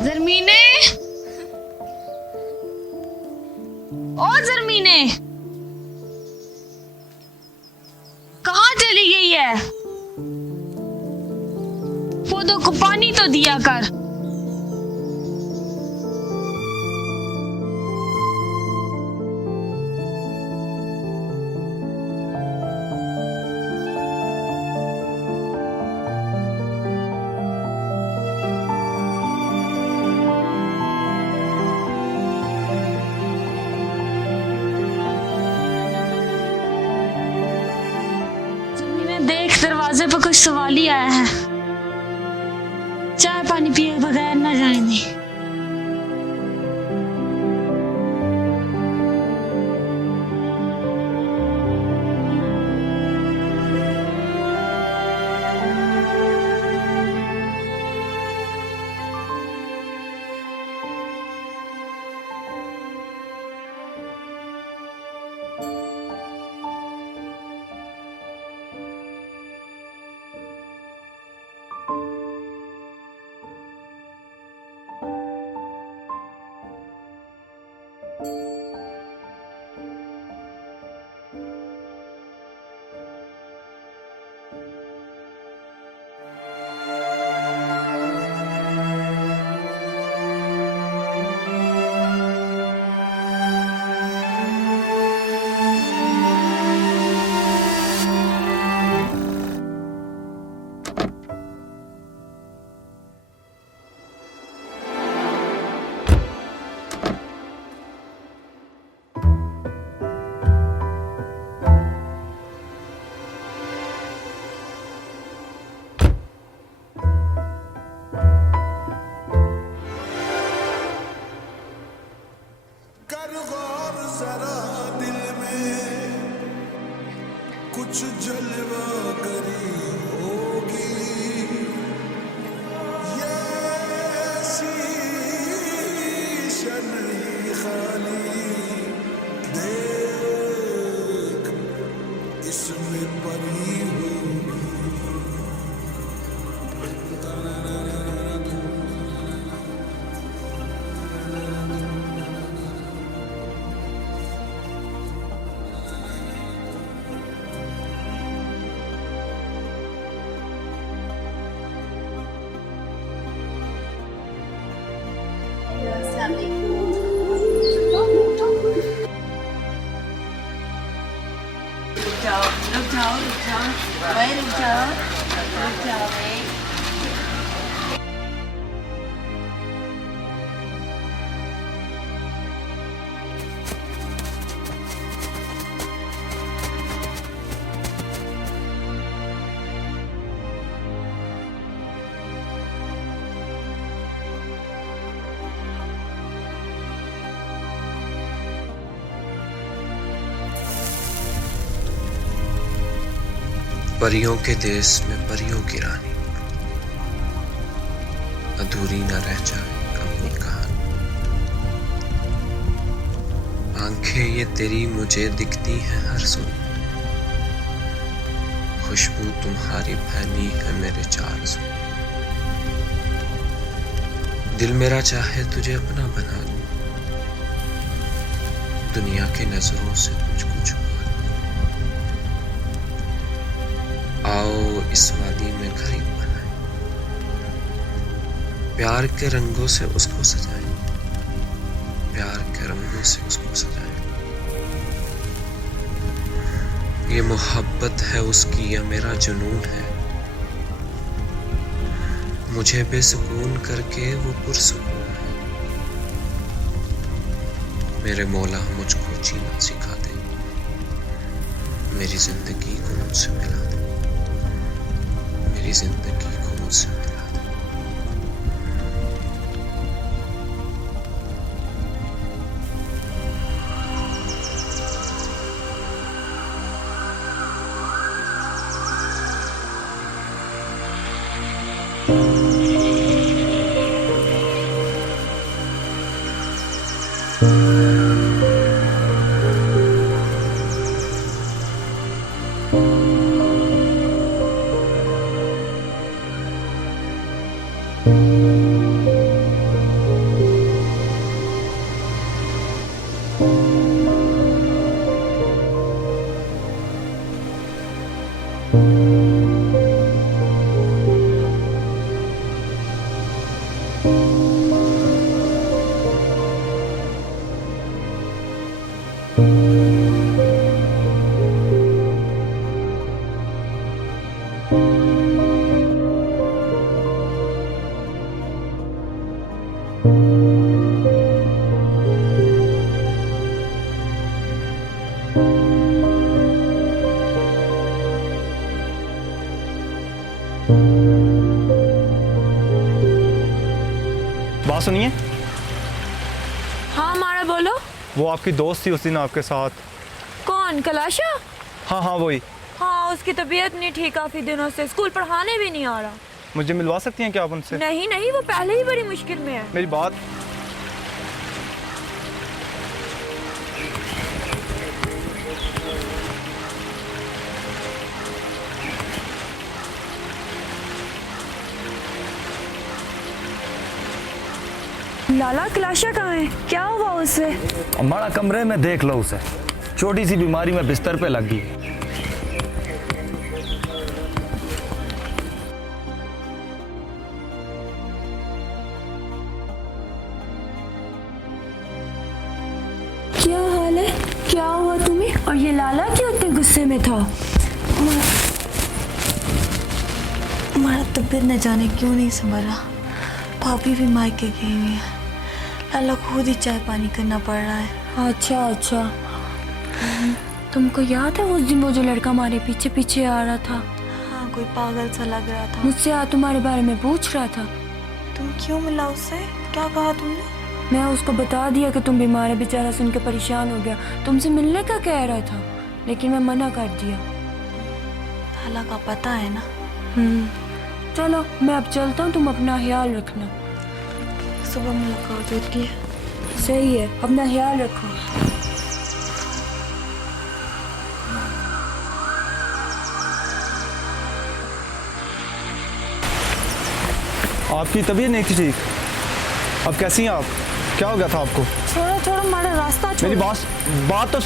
जरमीने, ओ जरमीने, कहाँ चली गई है? पौधों को पानी तो दिया कर। देख, दरवाजे पर कुछ सवाल ही आया है। चाय पानी पिए बगैर न जाएंगे। कुछ जलवा करी होगी ये शीशा नहीं खाली, देख इसमें परी होगी। रुक जाओ भाई, रुक जाओ भाई। परियों के देश में परियों की रानी, अधूरी न रह जाए अपनी कहानी। आंखें ये तेरी मुझे दिखती हैं हर सुन, खुशबू तुम्हारी फैली है मेरे चार सुन। दिल मेरा चाहे तुझे अपना बना लूं, दुनिया के नजरों से तुझको छुपा। आओ इस वादी में घर बनाए, प्यार के रंगों से उसको सजाए, प्यार के रंगों से उसको सजाए। ये मोहब्बत है उसकी या मेरा जुनून है, मुझे बेसुकून करके वो पुरसुकून है। मेरे मौला मुझको जीना सिखा दे, मेरी जिंदगी को मुझसे मिला दे, मेरी जिंदगी को मुझसे मिला दे। बात सुनिए, हाँ मारा बोलो। वो आपकी दोस्त थी उस दिन आपके साथ। कौन, कलाशा? हाँ हाँ वही। हाँ, उसकी तबीयत नहीं ठीक, काफी दिनों से स्कूल पढ़ाने भी नहीं आ रहा। मुझे मिलवा सकती हैं क्या आप उनसे? नहीं नहीं, वो पहले ही बड़ी मुश्किल में है। मेरी बात। लाला, कलाशा कहाँ है? क्या हुआ उससे? हमारा कमरे में देख लो उसे, छोटी सी बीमारी में बिस्तर पे लग गई। क्या हाल है? क्या हुआ तुम्हें? और ये लाला क्यों इतने गुस्से में था? हमारा तबीयत न जाने क्यों नहीं संभला। भाभी भी मायके गई हुई है। लाला खुद ही चाय पानी करना पड़ रहा है। अच्छा अच्छा। तुमको याद है उस दिन वो जो लड़का हमारे पीछे पीछे आ रहा था? हाँ, कोई पागल सा लग रहा था। मुझसे आज तुम्हारे बारे में पूछ रहा था। तुम क्यों मिला उससे? क्या कहा तुमने? मैं उसको बता दिया कि तुम बीमार है। बेचारा सुन के परेशान हो गया। तुमसे मिलने का कह रहा था, लेकिन मैं मना कर दिया। लाला का पता है ना। चलो मैं अब चलता हूँ, तुम अपना ख्याल रखना। सुबह मुलाकात होती है। सही है, अपना ख्याल रखो। आपकी तबीयत नहीं थी ठीक, अब कैसी हैं आप? क्या हो गया था आपको? छोड़ो छोड़ो, हमारा रास्ता छोड़ो। मेरी बात तो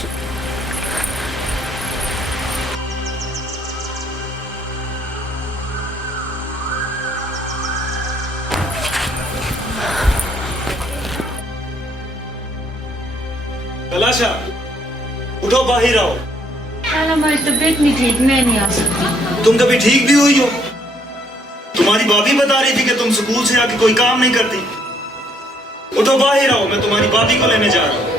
कलाशा, उठो, बाहर आओ। हमारी तबीयत नहीं ठीक, मैं नहीं आ सकती। तुम कभी ठीक भी हुई हो? तुम्हारी भाभी बता रही थी कि तुम स्कूल से आके कोई काम नहीं करती। उठो, बाहर आओ, मैं तुम्हारी भाभी को लेने जा रहा हूँ।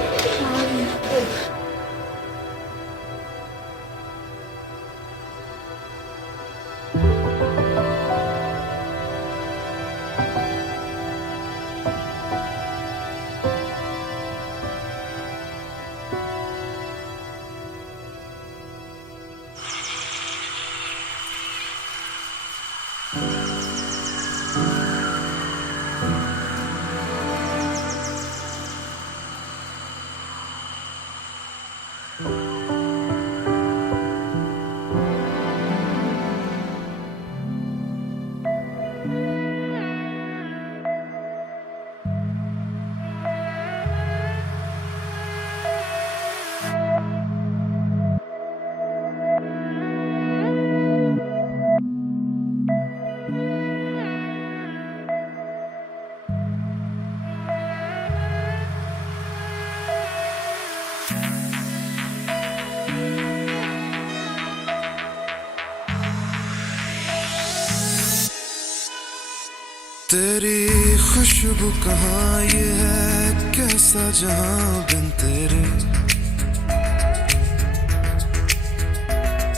तेरी खुशबू कहाँ, ये है कैसा जहां बिन तेरे।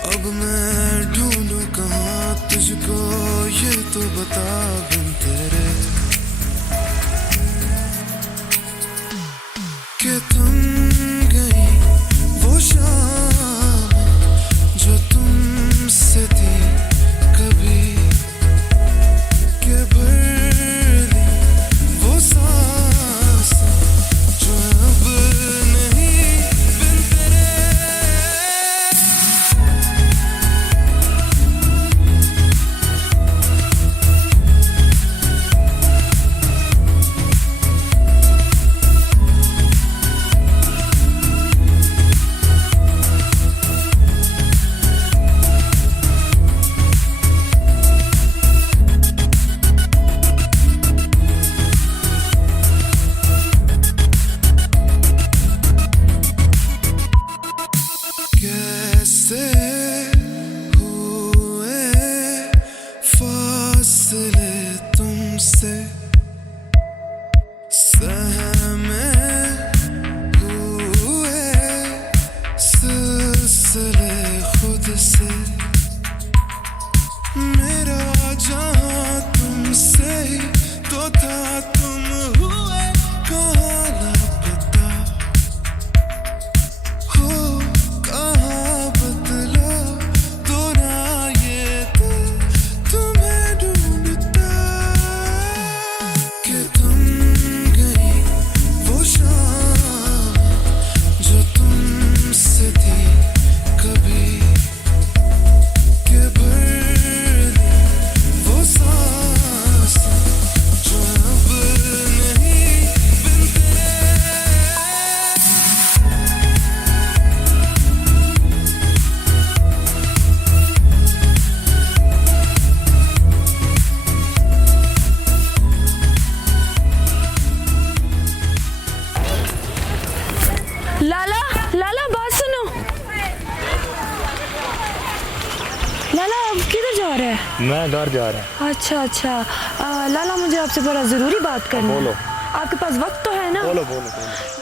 अब मैं ढूंढूं कहाँ तुझको, ये तो बता बिन तेरे। कि तुम गई वो शाम जो तुमसे थी कभी, के भर वो सांस जो अब नहीं बिन तेरे। मैं घर जा रहा हूँ। अच्छा अच्छा। लाला मुझे आपसे बड़ा ज़रूरी बात करनी है। बोलो। आपके पास वक्त तो है ना? बोलो बोलो बोलो।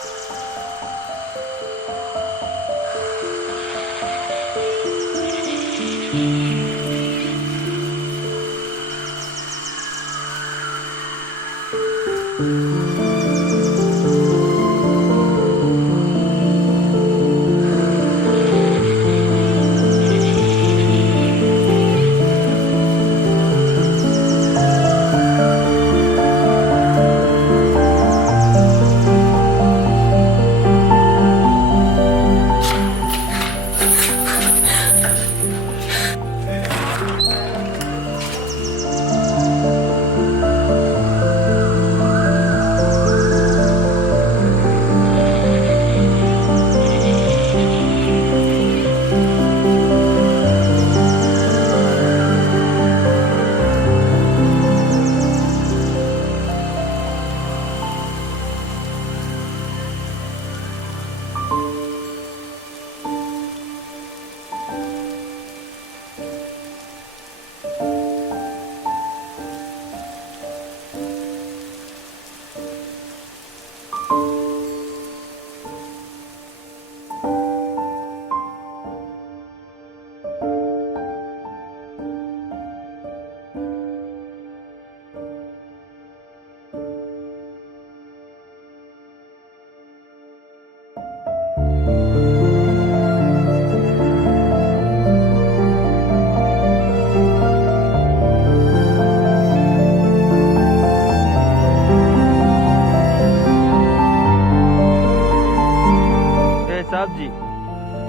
साहब जी,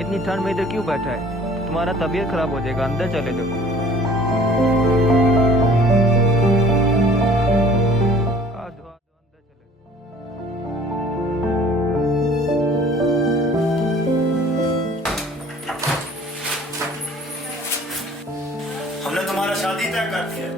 इतनी ठंड में इधर क्यों बैठा है? तुम्हारा तबीयत खराब हो जाएगा, अंदर चले जाओ। अंदर चले। हमने तुम्हारा शादी तय कर दिया है।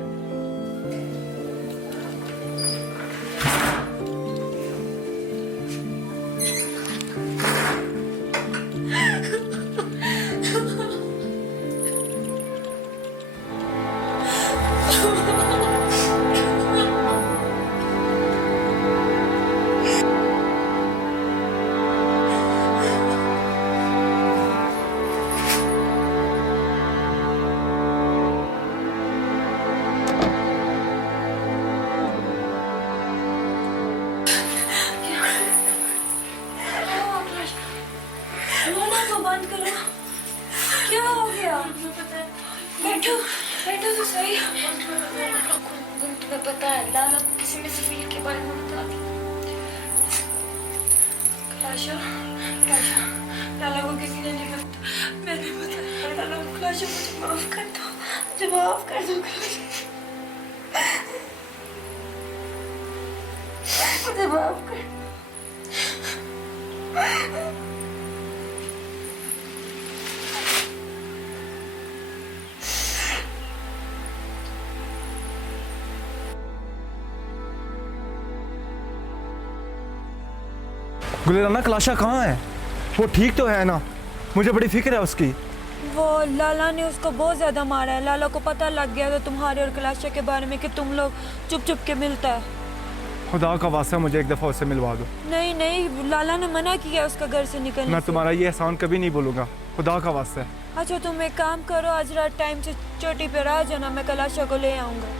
रोना तो बंद करो। क्या हो गया? बैठो बैठो तो सही। तुम्हें पता है लाला को किसी ने सफीर के बारे में बता दिया। क्लाशा क्लाशा लाला को किसी ने नहीं बताया। मैंने बताया लाला को। क्लाशा मुझे माफ कर दो, मुझे माफ कर दो क्लाशा, मुझे माफ कर। गुलेराना, क्लाशा कहाँ है? वो ठीक तो है ना? मुझे बड़ी फिक्र है उसकी। वो लाला ने उसको बहुत ज्यादा मारा है। लाला को पता लग गया था तुम्हारे और क्लाशा के बारे में कि तुम लोग चुप चुप के मिलता है। खुदा का वास्ता मुझे एक दफ़ा उससे मिलवा दो। नहीं नहीं, लाला ने मना किया उसका घर से निकलने मैं से। तुम्हारा ये एहसान कभी नहीं भूलूंगा, खुदा का वास्ता है। अच्छा तुम एक काम करो, आज रात टाइम से चोटी पे आ जाना, मैं क्लाशा को ले आऊंगा।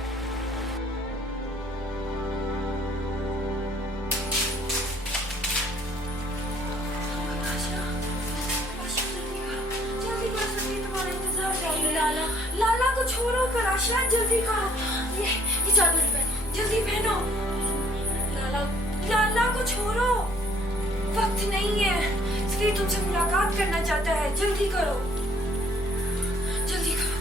लाला लाला को छोड़ो, क्लाशा जल्दी करो। ये चादर पहनो, जल्दी पहनो। लाला लाला को छोड़ो, वक्त नहीं है। इसलिए तुमसे मुलाकात करना चाहता है, जल्दी करो जल्दी करो।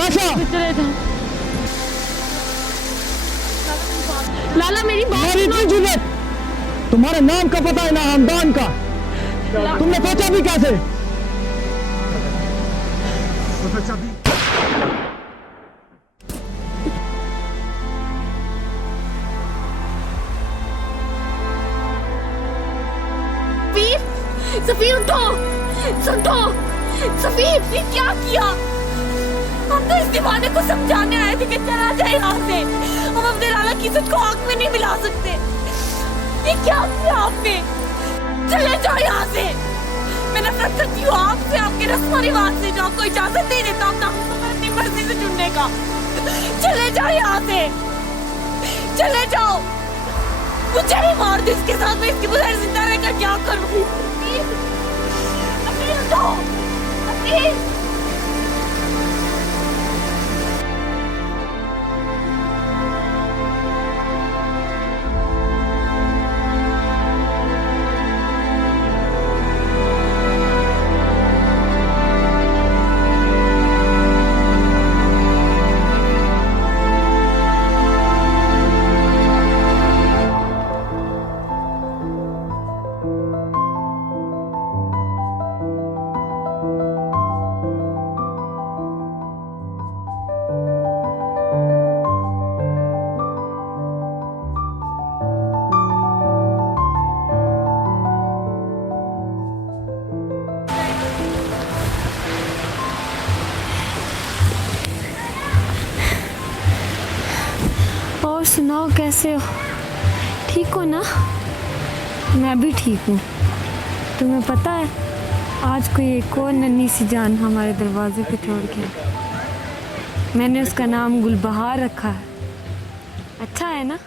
तमाशा। चले जाओ लाला, मेरी बात तुम्हारी इतनी जुर्रत, तुम्हारे नाम का पता है ना हमदान का, तुमने सोचा भी कैसे? सफीर उठो, उठो सफीर, ये क्या किया? हम तो इस दीवाने को समझाने आए थे कि चला जाए यहाँ से। हम अपने लाला की इज्जत को आंख में नहीं मिला सकते। ये क्या किया आपने? चले जाओ यहाँ से। मैं नफरत करती हूँ आपसे, आपके रस्म रिवाज से। जो आपको इजाजत दे देता हूँ अपनी मर्जी से चुनने का। चले जाओ यहाँ से, चले जाओ। मुझे भी मार दो इसके साथ, मैं इसके बगैर जिंदा रहकर क्या करूँ? सफीर उठो, सफीर। और सुनाओ, कैसे हो? ठीक हो ना? मैं भी ठीक हूँ। तुम्हें पता है आज कोई एक और नन्ही सी जान हमारे दरवाजे पे छोड़ के। मैंने उसका नाम गुलबहार रखा है। अच्छा है ना?